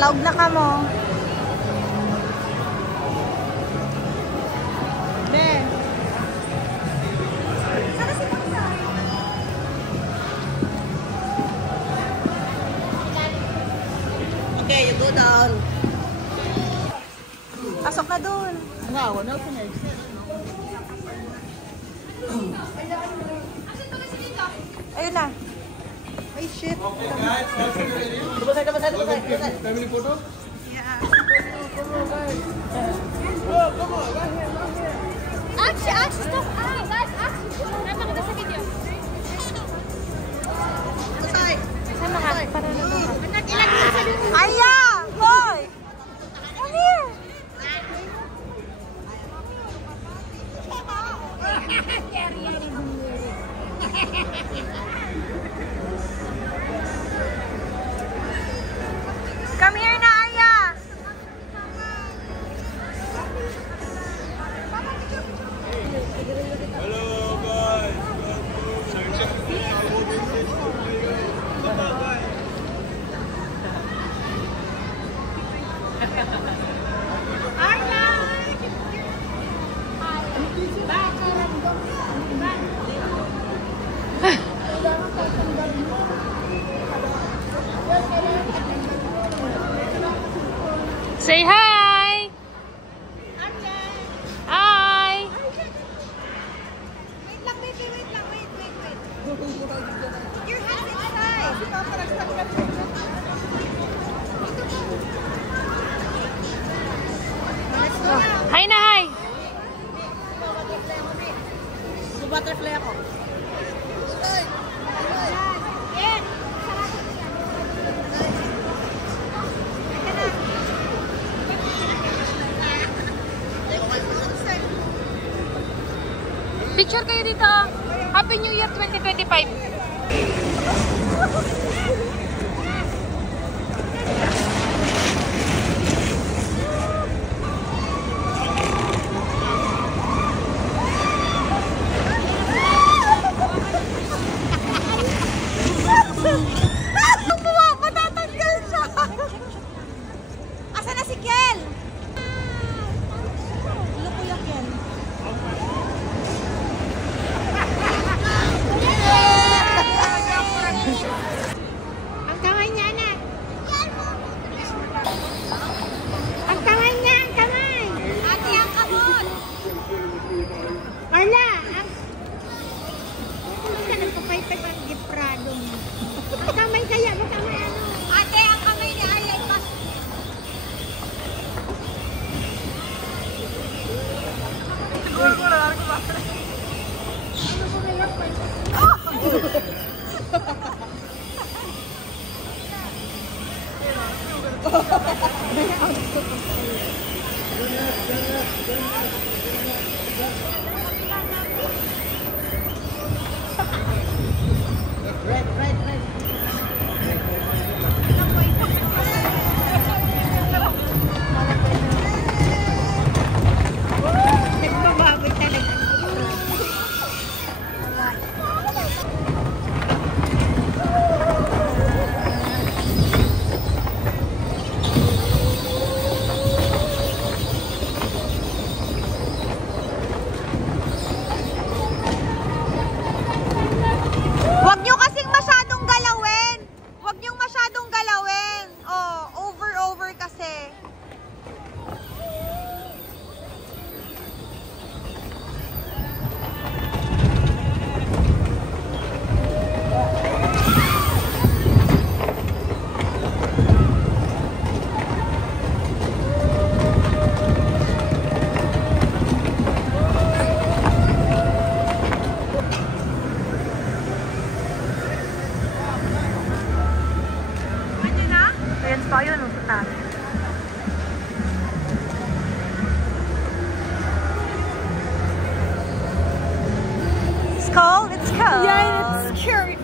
Laog na ka mo. Ne. Sana si Paksa. Okay, you go down. Pasok na doon. Wow, no finish. Ayun na. Ay, shit. Okay, guys. Family photo? Yeah. Come on, guys. Oh, come on. Right here, right here. Action, stop. Guys, action. Napakita sa video. Patay. Saan ka? Para na doon. Ilan mo sa dito? Aya! Boy! Come here! Come here na, Aya! Hello, guys. Say hi! Hi! Wait lang. Your hand inside. Hi na, hi! Butterfly ako. Yan. Picture kayo dito. Happy New Year 2025. Yeah, it's scary.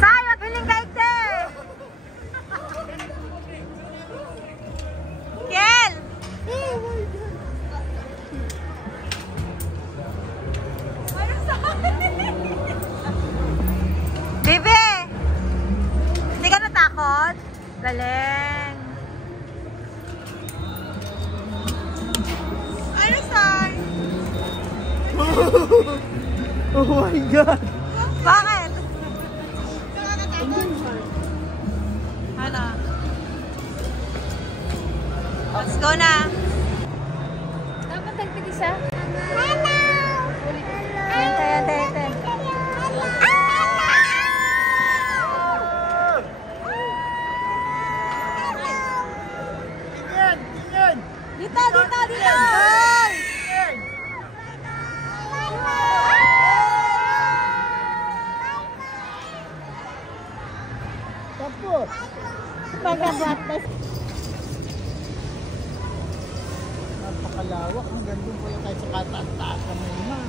Say, maghiling ka ite. Kel! Bebe! Hindi ka natakot? Galing. Ano, Say? Oh my God! Bakit? Ano? Let's go na. Dapat tagpig isa. Ente. Dito! Tapos! Napakalawak. Hanggang doon po yung kahit sa kataas na may ma.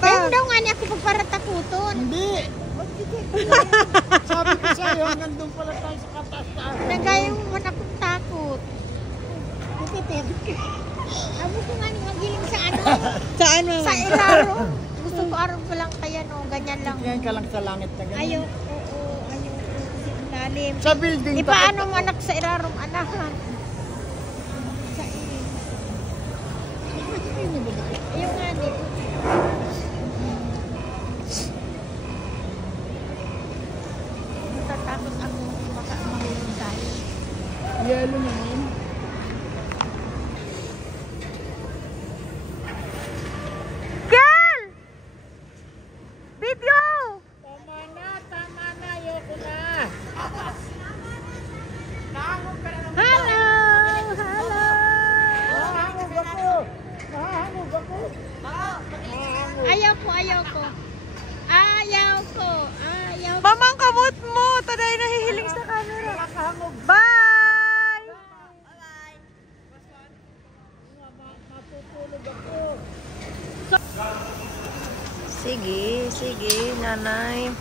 Pero daw nga niya ako pagparatakuton. Hindi! Sabi ko sa'yo, hanggang doon pala tayo sa kataas-taas. Nagaya mo man akong takot. Abo ko nga magiling sa ano? Saan mo? Sa ilaro. Gusto ko araw ko lang kaya no, ganyan lang. Yan ka lang sa langit na ganyan. Ayaw, oo, ayaw ko kasi ang lalim. Sa building. Paano mo anak sa ilarong anahan? Sa Ayaw nga dito. Natatakot ako baka mahulog tayo. Yelo naman. Kel! Video! Tama na. Ayoko na. Nahangog ka na naman. Hello! Nahangog ako. Ayaw ko. Mamang kamot mo! Taday nahihiling sa camera. Nakahangog. Bye! Matutulog ako. Sige, nanay.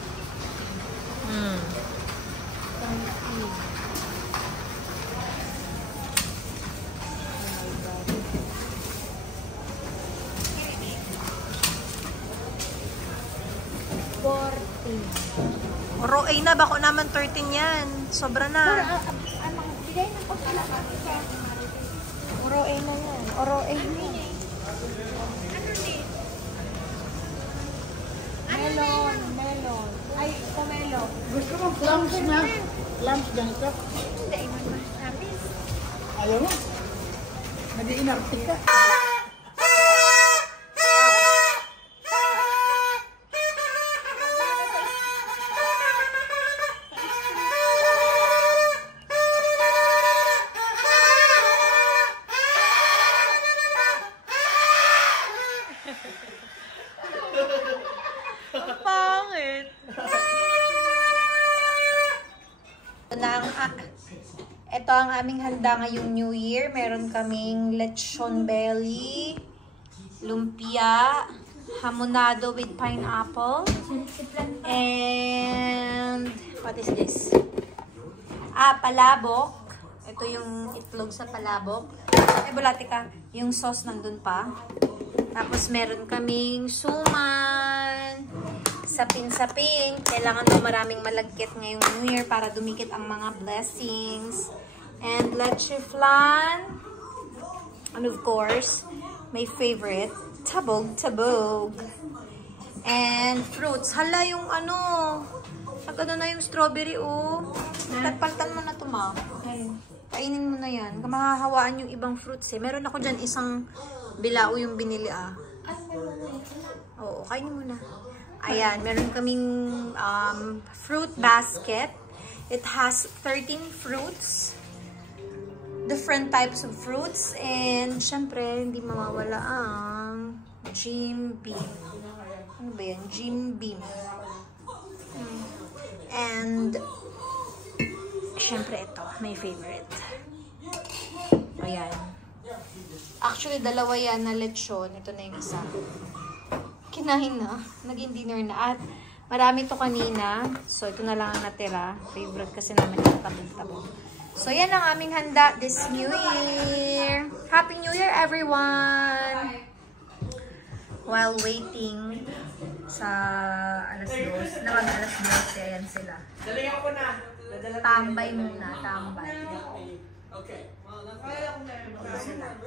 Oroay na, bako naman 13 yan. Sobra na. Bigay ng pagkalaman ito. Oroay na yan. Oroay na. Melon. Ay, pomelo. Gusto mo clams na? Clams ganito? Hindi, mas Ayaw mo? Nag-iinarte ka. Pangit. Ito ang aming handa ngayong New Year. Meron kaming lechon belly, lumpia, hamonado with pineapple, and what is this? Palabok. Ito yung itlog sa palabok. Bulati ka. Yung sauce nandun pa. Tapos meron kaming suman, sapin-sapin. Kailangan mo maraming malagkit ngayong New Year para dumikit ang mga blessings. And leche flan. And of course, my favorite, tabog-tabog. And fruits. Hala yung ano, nagano na yung strawberry, oh. Paltan mo na ito, ma. Kainin mo na yan. Mahahawaan yung ibang fruits, eh. Meron ako dyan isang bilao yung binili, ah. Oo, kainin mo na. Ayan, meron kaming fruit basket. It has 13 fruits. Different types of fruits. And, syempre, hindi mawawala ang Jim Beam. Ano ba yan? Jim Beam. And, syempre ito, my favorite. Ayan. Actually, dalawa yan na lechon. Ito na yung isa. Kinain na. Naging dinner na. At marami to kanina. So, ito na lang ang natira. Favorite kasi naman yung tabog-tabog. So, yan ang aming handa this New Year. Happy New Year, everyone! While waiting sa alas 2. Naman alas 2. Ayan sila. Dalihan ko na. Tambay muna. Tambay. Okay. Ito sila.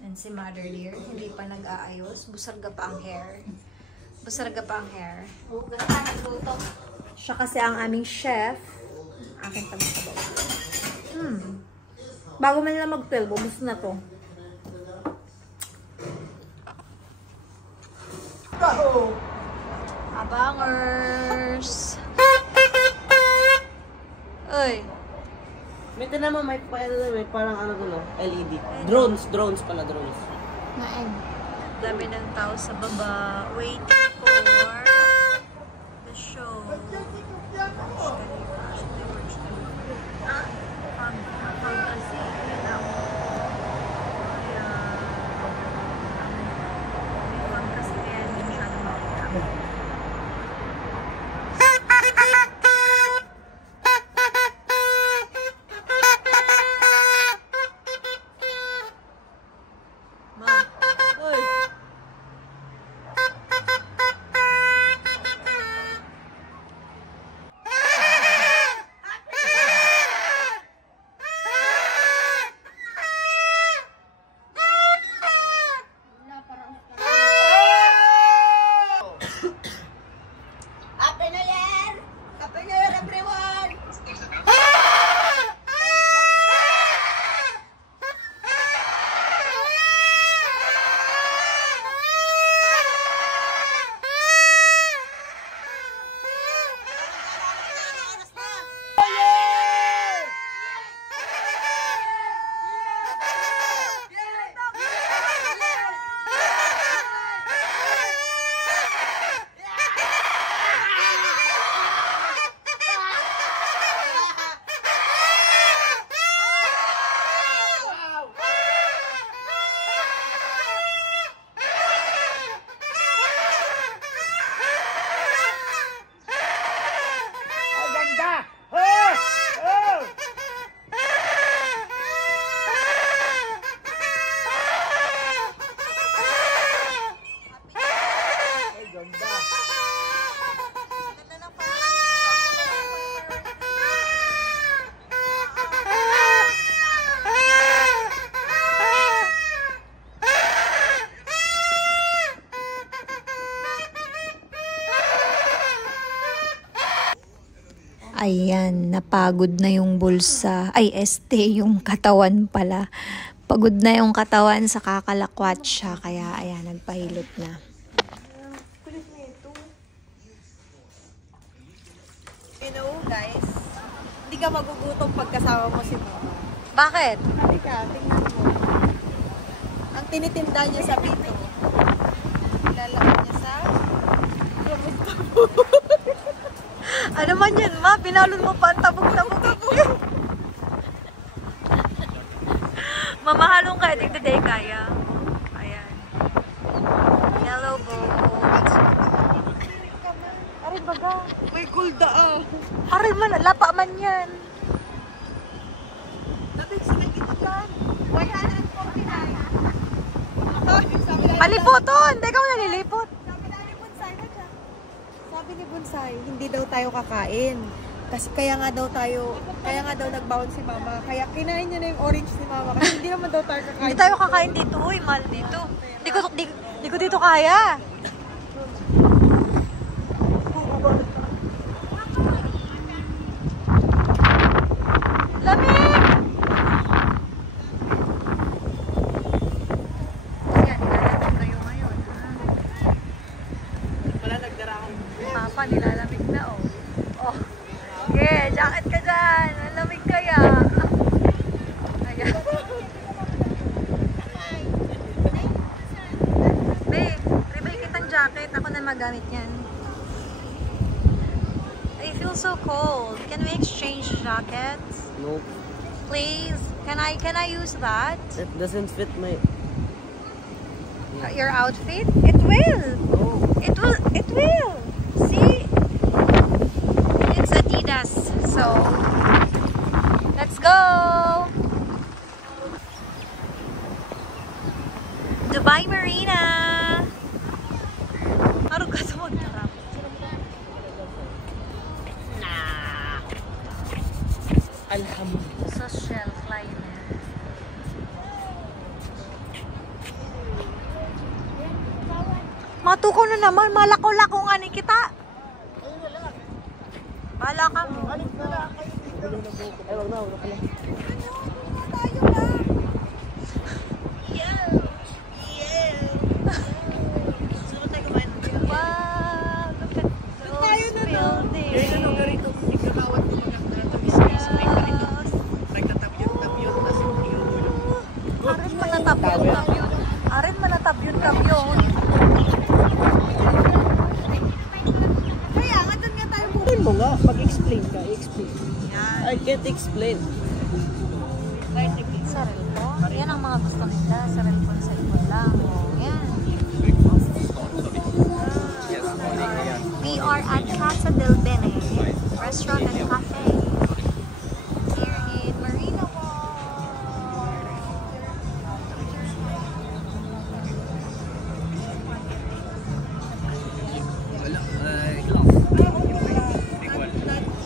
And si Mother Dear, hindi pa nag-aayos. Busarga pa ang hair. Busarga pa ang hair. Siya kasi ang aming chef. Aking pagsabaw. Bago man nila mag-12, ubus na to. Abangers! Uy! May tinama, may parang ano gulo, LED. Drones pala, drones. Naeng. Dami ng tao sa baba. Waiting for the show. Fantasy. Fantasy kaya hindi masyado makita. Ayan, napagod na yung bulsa. Ay, yung katawan pala. Pagod na yung katawan sa kakalakwat siya. Kaya, ayan, nagpahilot na. You know, guys, hindi ka magugutom pagkasama mo si Mama. Bakit? Halika, tingnan mo. Ang tinitinda niya sa pito. Ilalagay niya sa Ano man yan, ma? Pinalon mo pa ang tabog-tabog. Mamahalong ka, tigdaday kaya. Ayan. Yellow bowl. Aray baga, may gulda ah. Aray man, lapa man yan. Nabig sa may dito dyan. 149. Palipoton! Hindi ka mo nalilipot. Sabi ni Bonsai, hindi daw tayo kakain. Kasi kaya nga daw nagbaon si Mama. Kaya kinain niya na yung orange ni Mama. Kasi hindi naman daw tayo kakain. Hindi tayo kakain dito. Uy, mahal dito. Hindi ko dito kaya. Lamig! Ayan, nilalamig kayo ngayon. Wala nagdaraan. Papa, nilalamig na oh. Oh. Yeah, jacket ka dyan. Ang lamig kaya. Ayan. Kahit ako na magamit yan. I feel so cold. Can we exchange jackets? No. Please? Can I use that? It doesn't fit my... Your outfit? It will. No. It will. See? It's Adidas. So, let's go. Dubai Marina. Harap ka sa magtarap. Nah. Alhamdulillah. Social climate. Matuko na naman, malako-lako nga ni kita. Bala ka mo. Ay, wag na, wag na. Wow, look at those buildings. Arin manatap yun. Kaya nga, doon nga tayo Explain mo nga, mag-explain ka, explain. I can't explain. Saril po. Yan ang mga gusto nila. Saril po sa likod lang. Yan. We are at Casa del Bene Restaurant and Cafe here in Marina Wharf.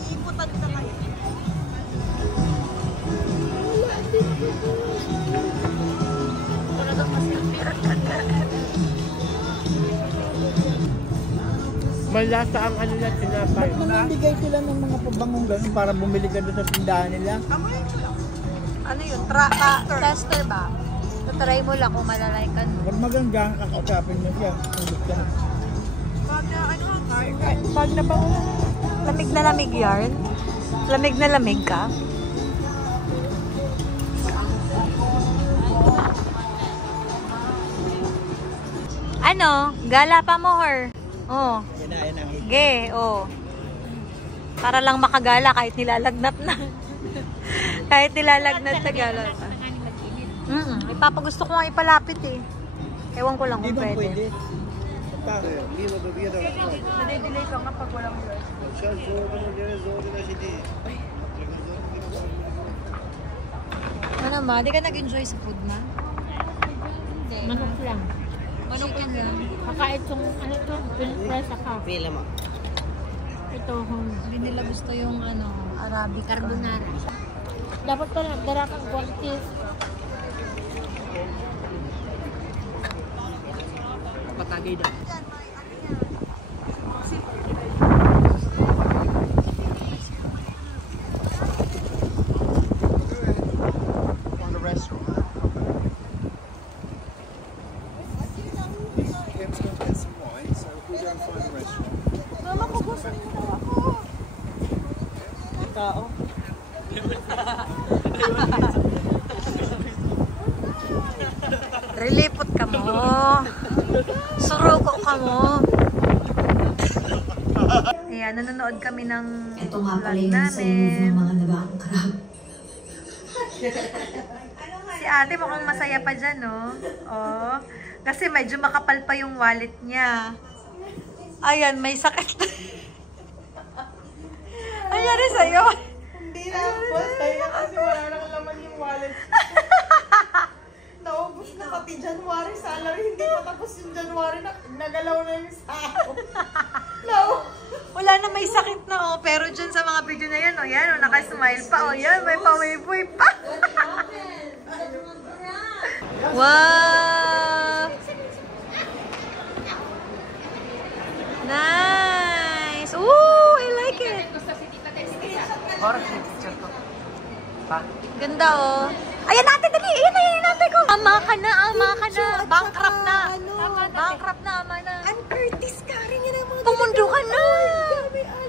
iiputan na kayo. Malasa ang ano na tinapay. Namimigay sila ng mga pabangong gano'n para bumili ka doon sa tindahan nila. Ano yun? Tester ba? Tatry mo lang kung malalay ka. Pag maganda, kakausapin mo siya. Tulog ka na. Pag nabango, Lamig na lamig yarn? Lamig na lamig ka? Ano? Gala pa mo, her? Oh. Yan na. Ge, oh. Para lang makagala kahit nilalagnat na. Kahit nilalagnat sa gala. Ipapagusto ko nga ipalapit eh. Ewan ko lang kung pwede. nadidelay ka nga pag walang US. Ano ma? Di ka nag-enjoy sa food ma? Manok lang. Manok lang. Kakain itong, ano to, prinsesa ka. Pila mo. Ito, Hindi nila gusto yung ano, Arabic carbonara. dapat pala, darakang quality. Patagay na. Mama, kukusan mo daw ako. Tao. Relipot ka mo. Suruko ka mo. Ayan, nanonood kami ng Ito nga pala vlog yung sa move ng mga nabakang crab. Si ate mukhang masaya pa dyan, no? Oh. Kasi medyo makapal pa yung wallet niya. Ayan, may sakit. Anyari sa'yo? Hindi na, boss. Kaya kasi wala nang laman yung wallet. Naubos na pati January salary. Hindi pa tapos yung January na nagalaw na yung sahod. No. Wala na, may sakit na, oh. Pero dyan sa mga video na yan, oh. Yan, oh. Nakasmile pa, oh. Yan, may pawiboy pa. Wow! Nice! Ooh, I like it! Ganda, oh. Ayan natin, dali! Ayan natin ko! Ama ka na! Bankrupt na! Bankrupt na, ama na! Ann Curtis ka rin yan ang mga Pumundo ka na!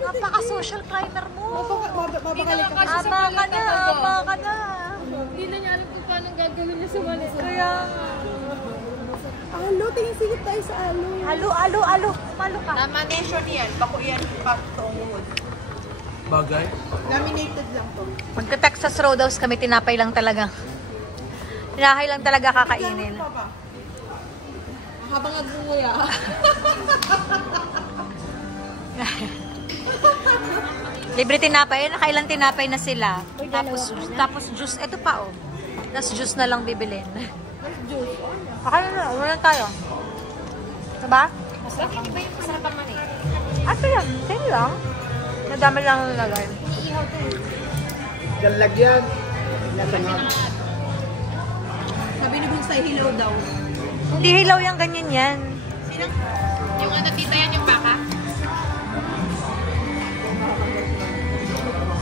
Napaka-social climber mo! mabakali ka. Ama ka na! Hindi na niya alam kung paano gagawin niya sa wallet. Kaya nga. Alo, tingin sigit tayo sa alo. Alo. Malo ka. Nomination yan. Bako yan pa tungod. Bagay? Nominated lang to. Magka-Texas Roadhouse kami, tinapay lang talaga. Tinapay lang talaga kakainin. Habang nagmuya. Libre tinapay. Nakailang tinapay na sila. Tapos juice. Ito pa oh. Tapos juice na lang bibilin. Kakain na. Wala tayo. Diba? Bakit iba yung masarap ang mani? Ito yan. Same lang. Madami lang nalagay. Iihaw to eh. Galagyan. Nasangag. Sabi ni Bunsa, hilaw daw. Hindi hilaw yung ganyan yan. Yung ano tita yan, yung baka?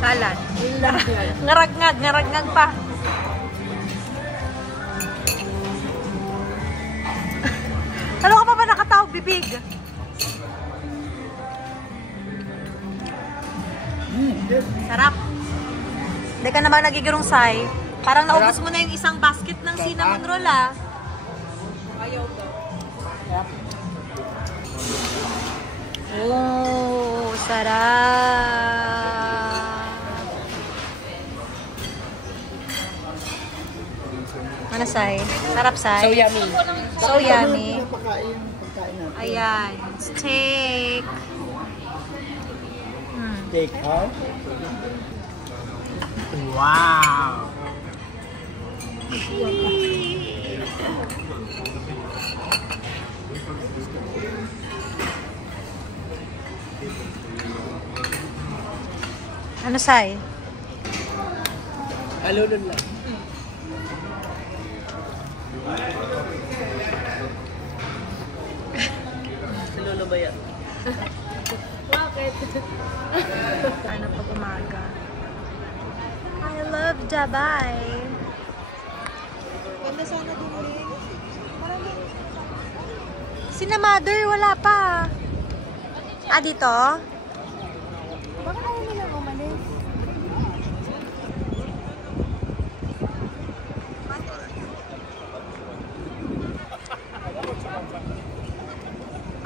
Salad. Ngaragngag pa. Ano ka pa ba nakatawag bibig? Sarap. Hindi ka naman nagigirong say. Parang naubos mo na yung isang basket ng cinnamon roll ah. Ayaw daw. Oh, sarap. Ano say? Sarap say? So yummy. So yummy. Pagkain natin. Ayan. Steak. Take out. Wow! Ano say? Alulun lang. Lolo ba yan? Bakit? Ano pag umaga? I love Dubai. Ganda sana dumaling. Marami. Sina mother, wala pa. Ah, dito? Bakit ayaw nilang umalis?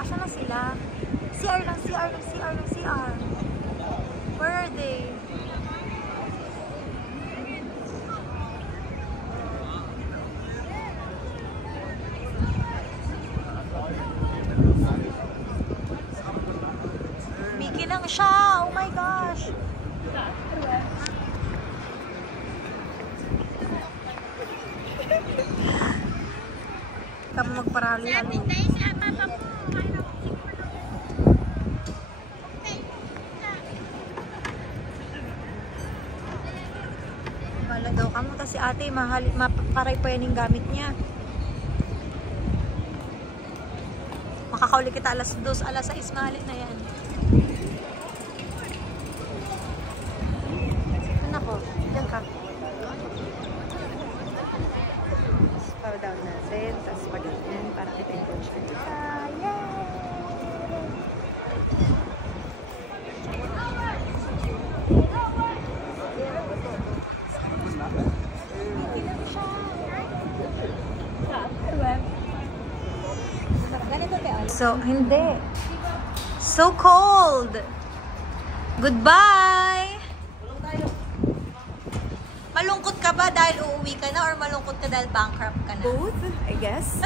Asa na sila? CR. Where are they? Mickey lang siya! Oh my gosh! Tama magparali-ali. Wala daw kamo kasi ate, maparay pa yan yung gamit niya. Makakauli kita alas 2, alas 6, mahalin na yan. Ano ko? Diyan ka. Power down natin, tapos pag-ganyan para kita yung coach kita. Yay! So, hindi. So cold. Goodbye. Malungkot ka ba dahil uuwi ka na or malungkot ka dahil bankrupt ka na? Both, I guess.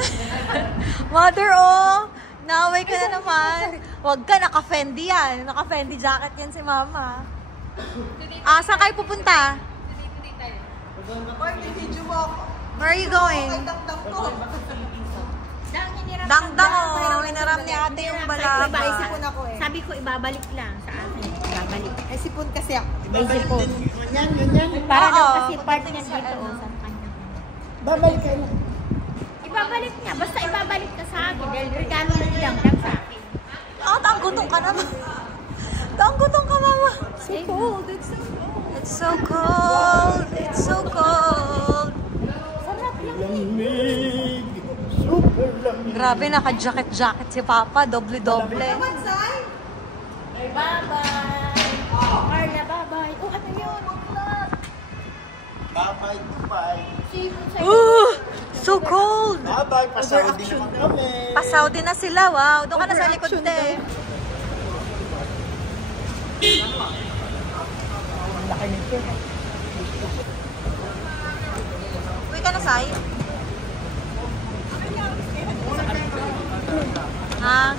Mother, oh! Naaway ka na naman. Huwag ka, naka-Fendi yan. Naka-Fendi jacket yan si mama. Ah, saan kayo pupunta? Oy, may video mo ako. Where are you going? Dang-dang ko. Dang-dang, oh. Hinaram ni ate yung balaba. May sipon ako eh. Sabi ko, ibabalik lang sa akin. Ibabalik. May sipon kasi ako. May sipon. Ganyan. Para daw Oo, kasi part pagdating niya sa dito. ano. Sa kanya. Babalik kayo na. Ibabalik niya. Basta ibabalik ka sa akin. Dahil regalo lang sa akin. Ah, tanggutong ka naman. Tanggutong ka, mama. So cold. It's so cold. It's so cold. It's so cold. Lamig. Super lamig. Grabe, naka-jacket-jacket si Papa. Doble-doble. Mansay? Bye-bye. Carla, bye-bye. Oh, ano yun? Bye-bye. See you sa So cold! Abay, pasawad din naman kami. Pa-Saudi na sila, wow. Doon ka na sa likod, te. Laki nito. Uwi ka na, Sai? Ha?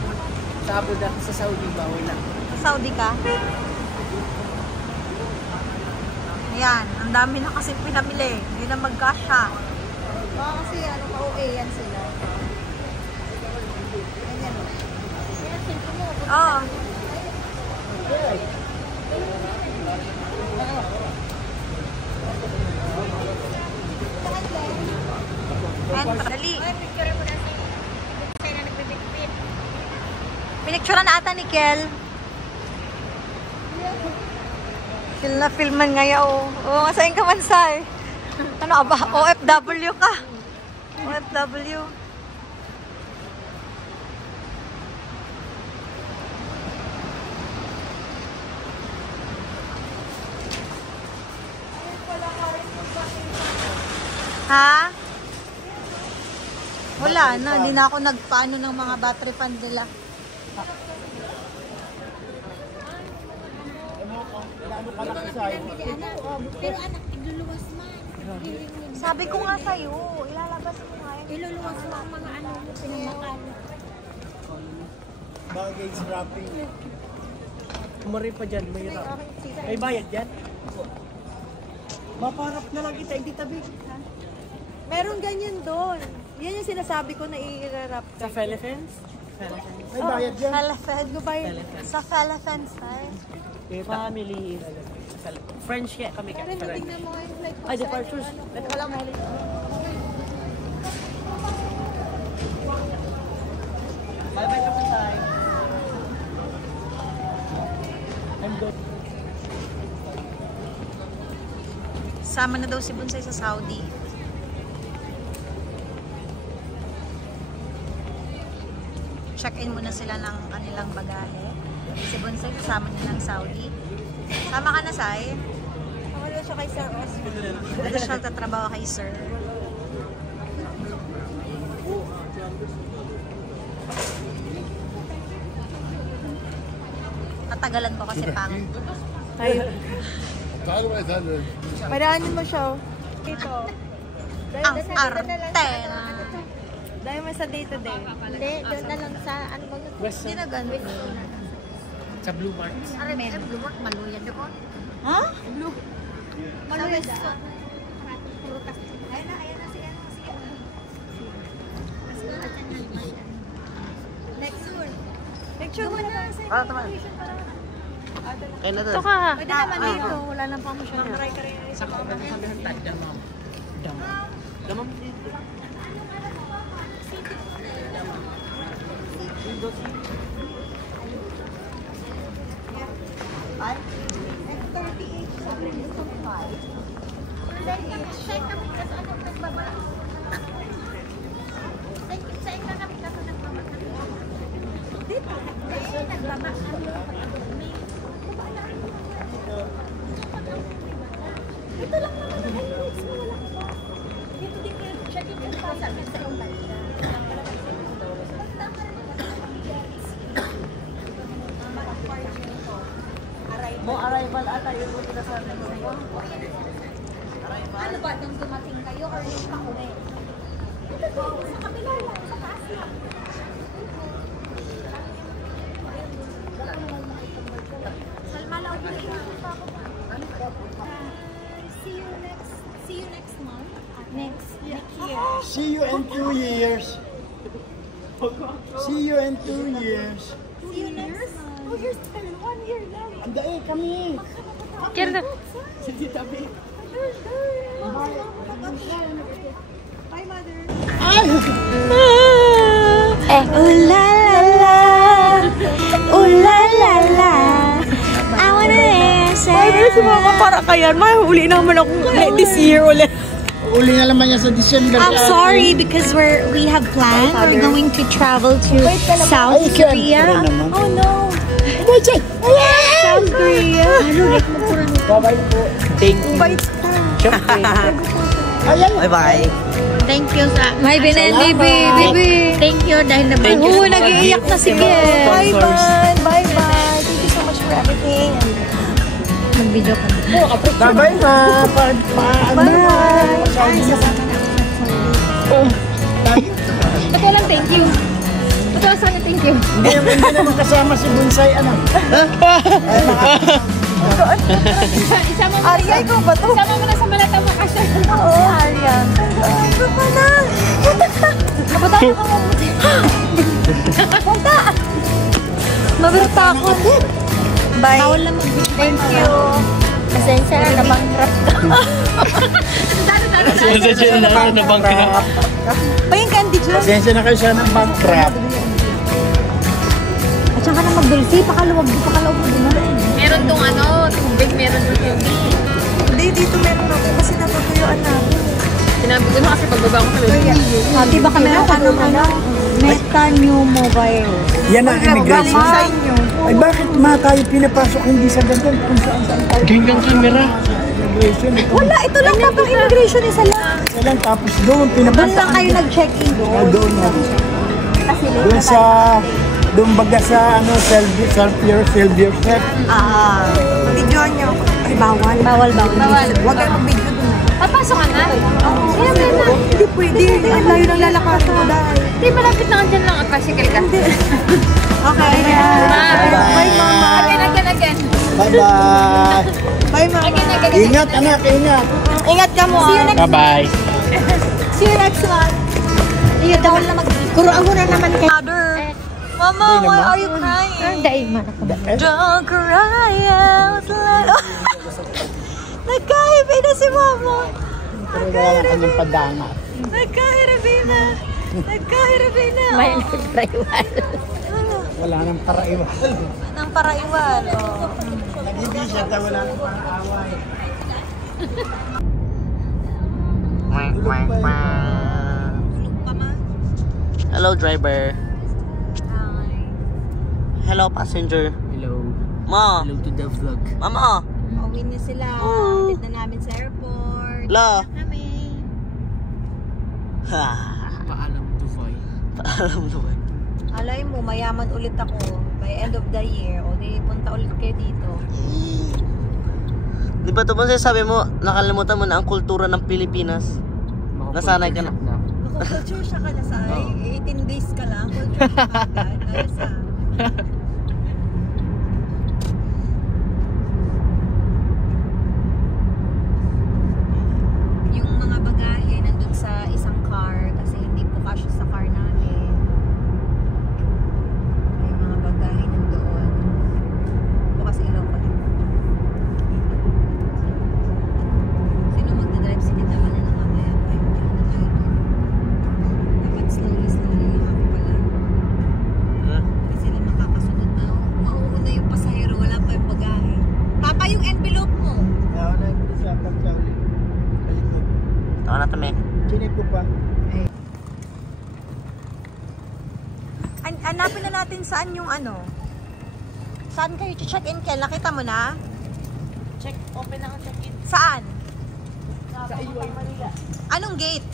Sa Abu Dhabi, sa Saudi ba? Wala. Sa Saudi ka? Ayan, ang dami na kasi pinamili. Hindi na magkasya. Baka kasi ano, ka-OA yan sila. Ganyan o. Oo. Dali. Pinicturean na ata ni Kel. Sila filman ngayon. Oo, saan ka man, Sai? Ano ba? OFW ka. OFW. Ha? Wala na. Hindi na ako nagpaano ng mga battery fan nila. Pero anak, iluluwas man. Sabi ko nga sa'yo, ilalabas mo nga yun. Iluluwas mo ang mga ano mo, pinamakan. Bagay wrapping. Kumari pa dyan, may wrap. May bayad dyan? Maparap na lang kita, hindi tabi. Meron ganyan doon. Yan yung sinasabi ko na i-wrap. Sa Philippines? May bayad dyan. Falafel. Sa Falafel, Sai. Family. French kaya kami ka. Tingnan mo yung like, Ay, departures. Walang mahilig. Bye-bye ka pa tayo. I'm good. Sama na daw si Bonsai sa Saudi. Check-in muna sila ng kanilang bagahe. Si Bonsai kasama nila ng Saudi. Sama ka na, Sai? Ako siya kay Sir Osman. Dito siya tatrabaho kay Sir. Tatagalan ko kasi pang. Ay. Padaanin mo siya. Ito. Ang arte na. Dahil mo sa day-to-day. Hindi, doon na lang sa ano ba yun? Hindi na ganun. Sa Blue Marks. Ano may blue work? Maluyan yun ko. Ha? Blue. Maluyan. Ayan na siya. Next one. Picture mo na. Tama. Kaya na Ito ka. Pwede naman dito. Wala nang pamusyon. Mamaray ka rin. Sa kabihan tayo dyan mo. Damam dito. Check kami kasi ano nagbaba. Check na kami kasi nagbaba. Dito. Hindi, nagbaba. Ito lang naman ang highlights mo. Wala ka ba? Dito din kayo. Check in yung sabi sa ibang banda. Mo arrival ata yung kita sa atin. Ano ba? Nung dumating kayo or yung pauwi? Ito po, sa kabila lang, sa taas lang. Salma lang po see you next month. Next year. See you in 2 years. See you in 2 years. 2 years? 2 years, 1 year lang. Anday, kami. Kira. Sige, tabi. Hi, Mother. Ooh la la la. Ooh la la la. I wanna answer. Ay, pero sumama para kaya. Mahuli naman ako this year ulit. Uli na naman yan sa December. I'm sorry because we have planned. We're going to travel to South Korea. Oh no. South Korea. Bye-bye po. Thank you. Bye. Siyempre. Bye-bye. Thank you sa... May binendi, baby. Thank you dahil Thank you. Oo, nag-iiyak na si Kiel. Bye, bye. Bye, bye. Thank you so much for everything. Mag-video ka na. Bye-bye, ma. Bye. Ito lang, thank you. Ito sana, thank you. Hindi naman kasama si Bonsai, ano? Isama mo, Arya, ikaw ba to? isama mo na sa malata mo kasi. Oo, Arya. Ano pa na? Kapunta ka mabuti. Punta! Mabilis ako. Bye. Bawal lang mag-video. Thank you. Pasensya na, nabangkrap ka. Pasensya na ako na bankrupt. Payang candy dyan. Pasensya na kayo siya ng bankrupt. At saka na mag-dulce, pakaluwag mo din na. Meron tong ano, tubig, meron tong tubig. Hindi, dito meron ako kasi napatuyuan namin. Sinabi ko na kasi pagbaba ko sa Di ba kami Meta New Mobile? Yan ang immigration. Sa inyo. Ay bakit ma tayo pinapasok hindi sa ganito kung saan tayo? Ganyan camera. Immigration. Wala, ito lang kapag immigration isa lang. Isa lang tapos doon Doon pinapasok. lang kayo nag-check-in doon. Doon na. Kasi Doon sa doon baga sa ano self yourself. Video nyo. Ay, bawal. Bawal. Huwag kayo mag-video doon. Papasok ka na? Kaya na. Hindi pwede. Ang layo ng lalakasan mo dahil. Hindi, malapit lang dyan lang at tricycle ka. Okay. Bye, mama. Again. Bye-bye. Bye, mama. Ingat anak, ingat. Ingat ka mo. See you next Bye-bye. See you next one. Iyo, bawal na mag... Kuruan mo na naman kay Mother. Mama, why are you crying? Ang daig man ako. Don't cry out loud. Nagkahibi na si Mama. Pero wala lang kanyang padanga. Nagkahirabi na. May nagtraiwal. Wala nang paraiwan. Nang paraiwan. Oh. Nag-ibig siya ta wala nang paraaway. Hello, driver. Hello, passenger. Hello. Ma. Hello to the vlog. Mama. Pauwi na sila. Oh. Dito na namin sa airport. La. Kami. Ha. Paalam to Voy. Paalam na ba? Alay mo, mayaman ulit ako. By end of the year. O di, punta ulit kayo dito. Di ba ito ba sabi mo, nakalimutan mo na ang kultura ng Pilipinas? Nasanay ka na. Ako, culture siya ka na sa 18 days ka lang. Culture siya ka agad. Ayos ah. Yung mga bagahe nandun sa isang car kasi hindi po kasya sa car namin. Yung mga bagahe nandoon. Bukas ilaw pa rin. Sino magdadrive? Si Tita Ana na mamaya. Ay, hindi ako na-drive. Dapat slowly lang ako pala. Kasi sila makakasunod na. Mauuna yung pasahero. Wala pa yung bagahe. Papa, yung envelope mo. Ako na yung sa pagsauli. Balik. Taka na tami. Chinik ko pa. Hanapin na natin saan yung ano. Saan kayo check-in, Kel? Nakita mo na? Open na ang check-in. Saan? Sa UAE Manila. Anong gate?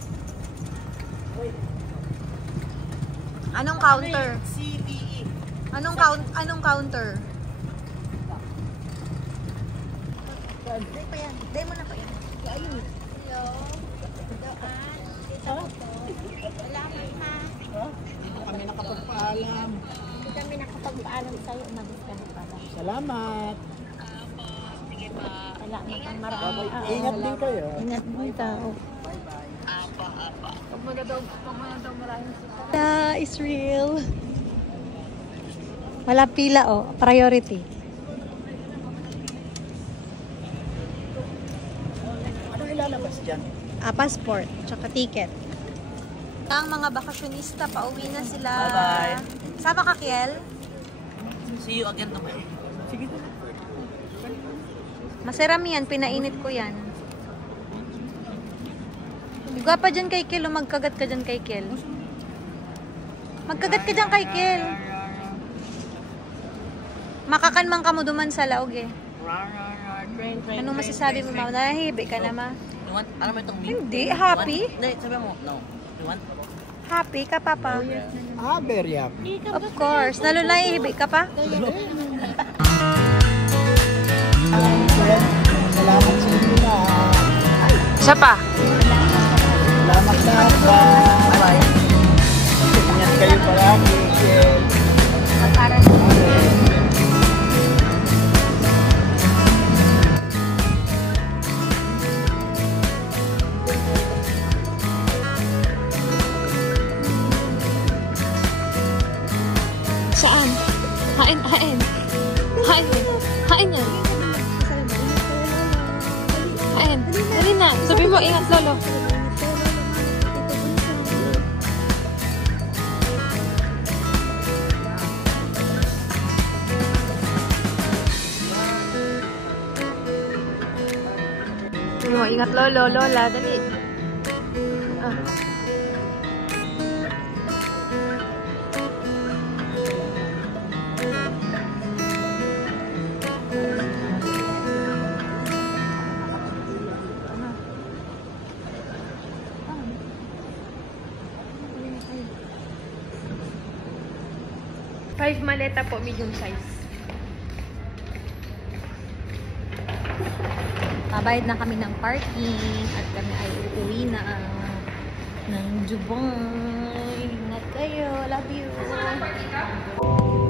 Anong counter? CBE. Anong counter? Day pa yan. Day mo na pa yan. Ayun. Kami nakapagpaalam. Hindi kami nakapagpaalam sa'yo. Umabot ka na pala. Salamat. Wala na kang marami. Ingat din kayo. Ingat mo tao. Is real. Wala pila oh, priority. Ano ilalabas dyan? Passport, tsaka ticket. Ang mga bakasyonista, pauwi na sila. Bye-bye. Sama ka, Kiel? See you again tomorrow. Sige. Maseram yan, pinainit ko yan. Gwa pa dyan kay Kiel, magkagat ka dyan kay Kiel. Magkagat ka dyan kay Kiel. Makakanmang ka mo duman sa laog eh. Anong masasabi mo, ma? Nahihibi ka na, ma? You want? Alam mo itong beef? Hindi, You happy. want? Hindi, sabi mo, no. You want? Happy ka, Papa? Very happy. Of course. Lalo na ihibig ka pa? Salamat sa inyo na. Isa pa. Salamat na. Bye. Ingat kayo palagi. Para Saan? Hain, hain. Hain. Hain yan. Hain. Dali na. Sabi mo, ingat lolo. Sabi mo, ingat lolo, lola, dali. Ah. Five maleta po, medium size. Pabayad na kami ng parking at kami ay uuwi na ng Dubai. Ingat kayo. Love you.